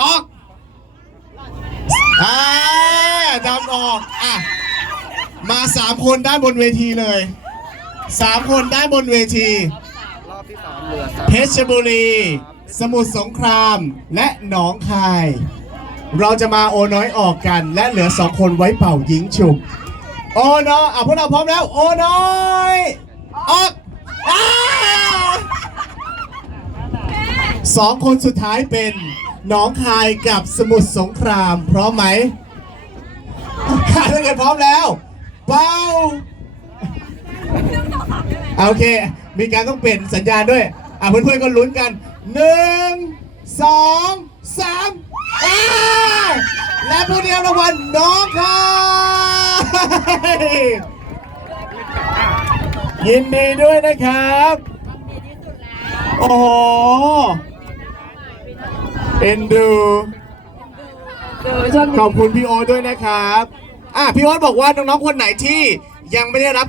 ออกอ่าดำออกอะมาสามคนด้านบนเวทีเลยสามคนด้านบนเวที รอบที่สามเหลือสามเพชรบุรี สมุทรสงครามและหนองคาย เราจะมาโอน้อยออกกัน และเหลือสองคนไว้เป่ายิงฉุบ โอน้อยอะพวกเราพร้อมแล้ว โอน้อย ออกอ้า สองคนสุดท้ายเป็นหนองคายกับสมุทรสงครามพร้อมไหมถ้าเกิดพร้อมแล้ว เป่าโอเค มีการต้องเปลี่ยนสัญญาณด้วย อะเพื่อนๆก็ลุ้นกันหนึ่งสองสามและผู้ได้รับรางวัลน้องครับยินดีด้วยนะครับ โอ้ เอ็นดูขอบคุณพี่โอตด้วยนะครับ อะพี่โอ๊ตบอกว่าน้องๆคนไหนที่ยังไม่ได้รับ